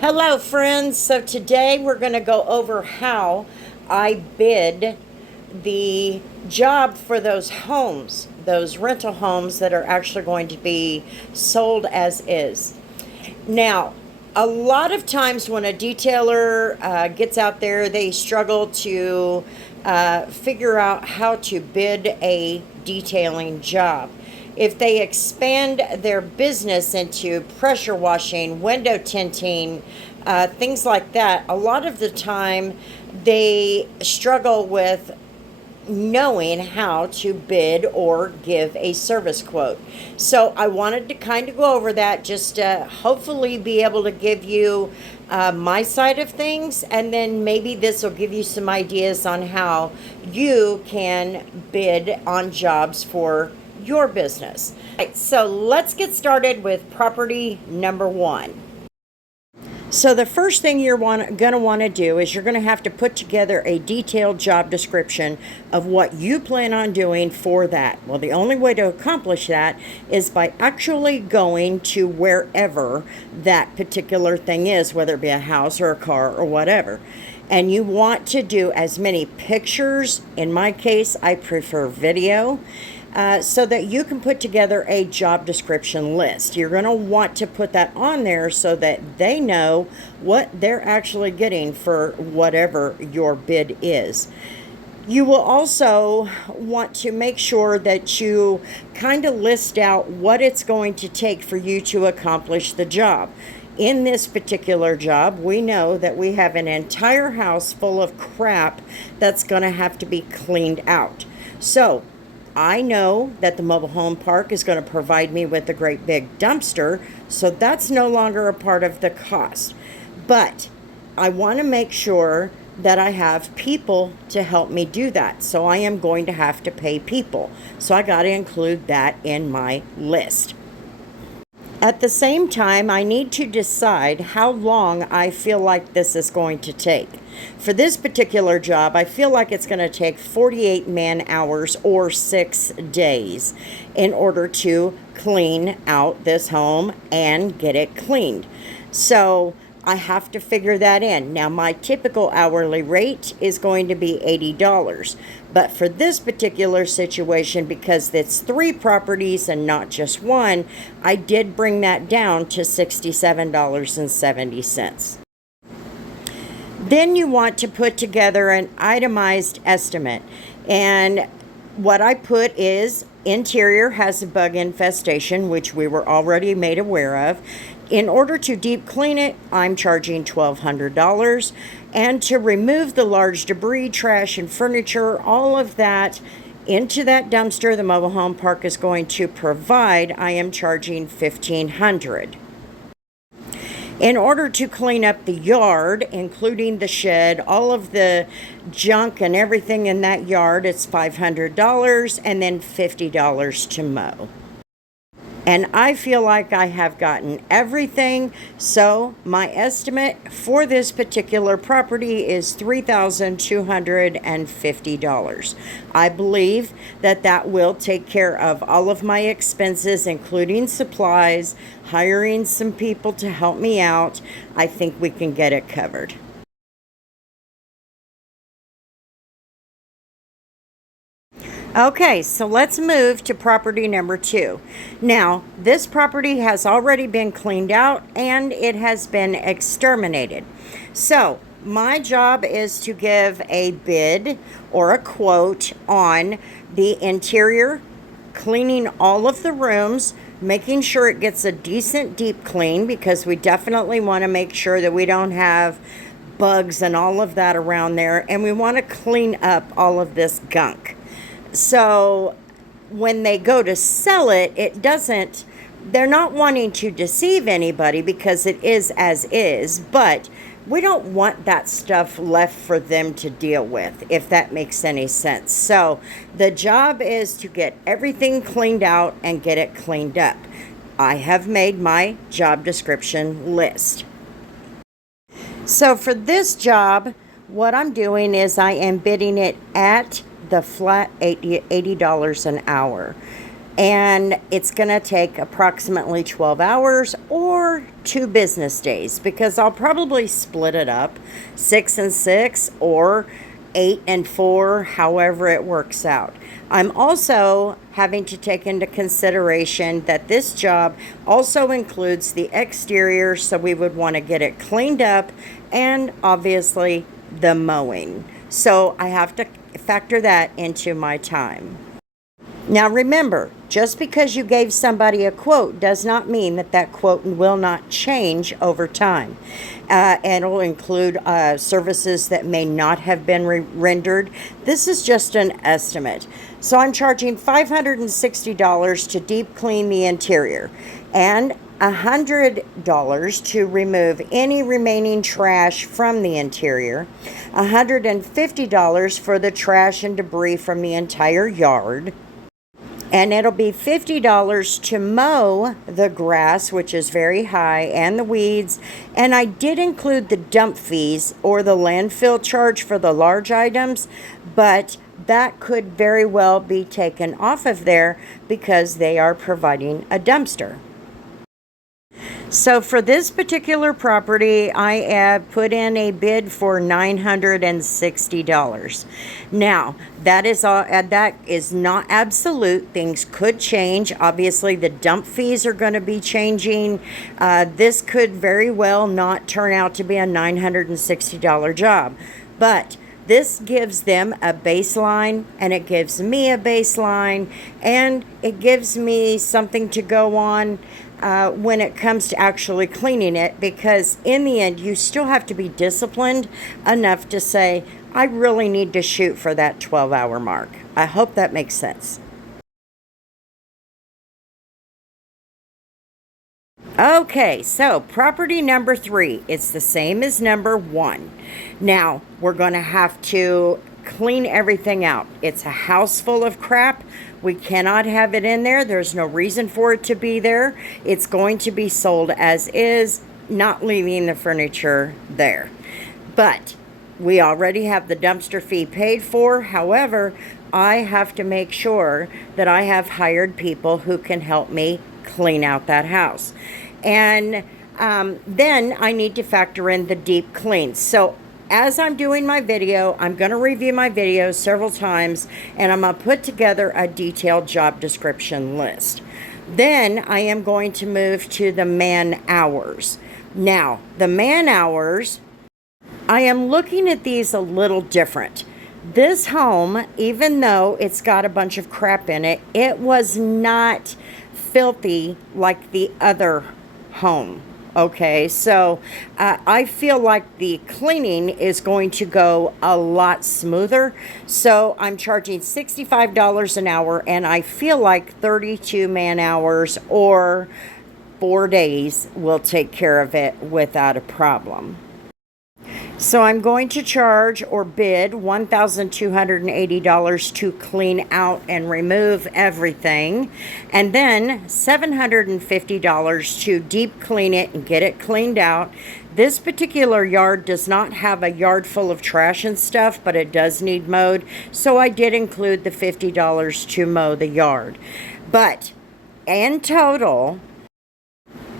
Hello, friends. So today we're going to go over how I bid the job for those homes, those rental homes that are actually going to be sold as is. Now, a lot of times when a detailer gets out there, they struggle to figure out how to bid a detailing job. If they expand their business into pressure washing, window tinting, things like that, a lot of the time they struggle with knowing how to bid or give a service quote. So I wanted to kind of go over that just to hopefully be able to give you my side of things, and then maybe this will give you some ideas on how you can bid on jobs for your business. All right, so let's get started with property number one. So the first thing you're going to want to do is you're going to have to put together a detailed job description of what you plan on doing for that. Well, the only way to accomplish that is by actually going to wherever that particular thing is, whether it be a house or a car or whatever. And you want to do as many pictures. In my case, I prefer video. So that you can put together a job description list. You're going to want to put that on there so that they know what they're actually getting for whatever your bid is. You will also want to make sure that you kind of list out what it's going to take for you to accomplish the job. In this particular job, we know that we have an entire house full of crap that's going to have to be cleaned out. So I know that the mobile home park is going to provide me with a great big dumpster, so that's no longer a part of the cost. But I want to make sure that I have people to help me do that. So I am going to have to pay people. So I got to include that in my list. At the same time, I need to decide how long I feel like this is going to take. For this particular job, I feel like it's going to take 48 man hours or 6 days in order to clean out this home and get it cleaned. So I have to figure that in. Now, my typical hourly rate is going to be $80. But for this particular situation, because it's 3 properties and not just one, I did bring that down to $67.70. Then you want to put together an itemized estimate. And what I put is interior has a bug infestation, which we were already made aware of. In order to deep clean it, I'm charging $1,200. And to remove the large debris, trash, and furniture, all of that into that dumpster the mobile home park is going to provide, I am charging $1,500. In order to clean up the yard, including the shed, all of the junk and everything in that yard, it's $500, and then $50 to mow. And I feel like I have gotten everything, so my estimate for this particular property is $3,250. I believe that that will take care of all of my expenses, including supplies, hiring some people to help me out. I think we can get it covered. Okay, so let's move to property number 2. Now, this property has already been cleaned out and it has been exterminated. So, my job is to give a bid or a quote on the interior, cleaning all of the rooms, making sure it gets a decent deep clean, because we definitely want to make sure that we don't have bugs and all of that around there, and we want to clean up all of this gunk. So when they go to sell it, they're not wanting to deceive anybody because it is as is, but we don't want that stuff left for them to deal with, if that makes any sense. So the job is to get everything cleaned out and get it cleaned up. I have made my job description list. So for this job, what I'm doing is I am bidding it at the flat $80 an hour. And it's going to take approximately 12 hours or 2 business days, because I'll probably split it up 6 and 6 or 8 and 4, however it works out. I'm also having to take into consideration that this job also includes the exterior, so we would want to get it cleaned up, and obviously the mowing. So I have to factor that into my time. Now remember, just because you gave somebody a quote does not mean that that quote will not change over time. And it'll include services that may not have been rendered. This is just an estimate. So I'm charging $560 to deep clean the interior and $100 to remove any remaining trash from the interior, $150 for the trash and debris from the entire yard, and it'll be $50 to mow the grass, which is very high, and the weeds. And I did include the dump fees or the landfill charge for the large items, but that could very well be taken off of there because they are providing a dumpster. So for this particular property, I have put in a bid for $960. Now, that is not absolute. Things could change. Obviously, the dump fees are going to be changing. This could very well not turn out to be a $960 job. But this gives them a baseline, and it gives me a baseline, and it gives me something to go on when it comes to actually cleaning it, because in the end, you still have to be disciplined enough to say, I really need to shoot for that 12-hour mark. I hope that makes sense. Okay, so property number 3, it's the same as number 1. Now, we're going to have to clean everything out. It's a house full of crap. We cannot have it in there. There's no reason for it to be there. It's going to be sold as is, not leaving the furniture there. But we already have the dumpster fee paid for. However, I have to make sure that I have hired people who can help me clean out that house. And then I need to factor in the deep cleans. So as I'm doing my video, I'm going to review my videos several times, and I'm going to put together a detailed job description list. Then I am going to move to the man hours. Now, the man hours, I am looking at these a little different. This home, even though it's got a bunch of crap in it, it was not filthy like the other home. Okay, so I feel like the cleaning is going to go a lot smoother. So I'm charging $65 an hour, and I feel like 32 man hours or 4 days will take care of it without a problem. So I'm going to charge or bid $1,280 to clean out and remove everything, and then $750 to deep clean it and get it cleaned out. This particular yard does not have a yard full of trash and stuff, but it does need mowed, so I did include the $50 to mow the yard. But in total,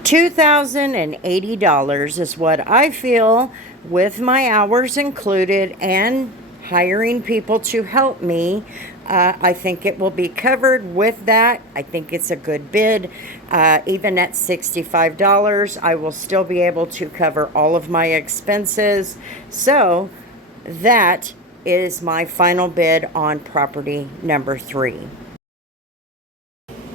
$2,080 is what I feel, with my hours included and hiring people to help me. I think it will be covered with that. I think it's a good bid. Even at $65, I will still be able to cover all of my expenses. So that is my final bid on property number 3.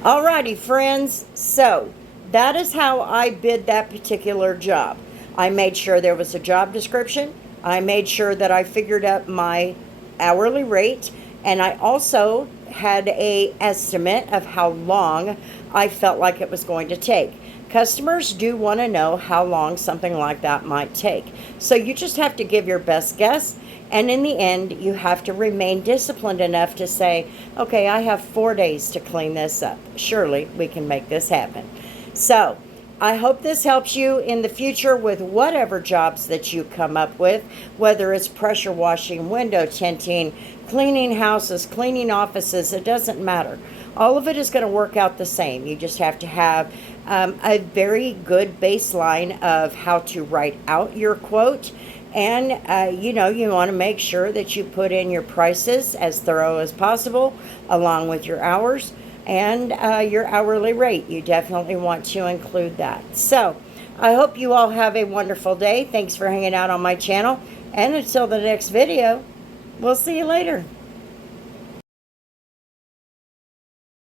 Alrighty, friends. So that is how I bid that particular job. I made sure there was a job description. I made sure that I figured out my hourly rate, and I also had an estimate of how long I felt like it was going to take. Customers do want to know how long something like that might take. So you just have to give your best guess, and in the end, you have to remain disciplined enough to say, okay, I have 4 days to clean this up. Surely we can make this happen. So I hope this helps you in the future with whatever jobs that you come up with, whether it's pressure washing, window tinting, cleaning houses, cleaning offices, it doesn't matter. All of it is going to work out the same. You just have to have a very good baseline of how to write out your quote. And, you know, you want to make sure that you put in your prices as thorough as possible, along with your hours and your hourly rate. You definitely want to include that. So, I hope you all have a wonderful day. Thanks for hanging out on my channel. And until the next video, we'll see you later.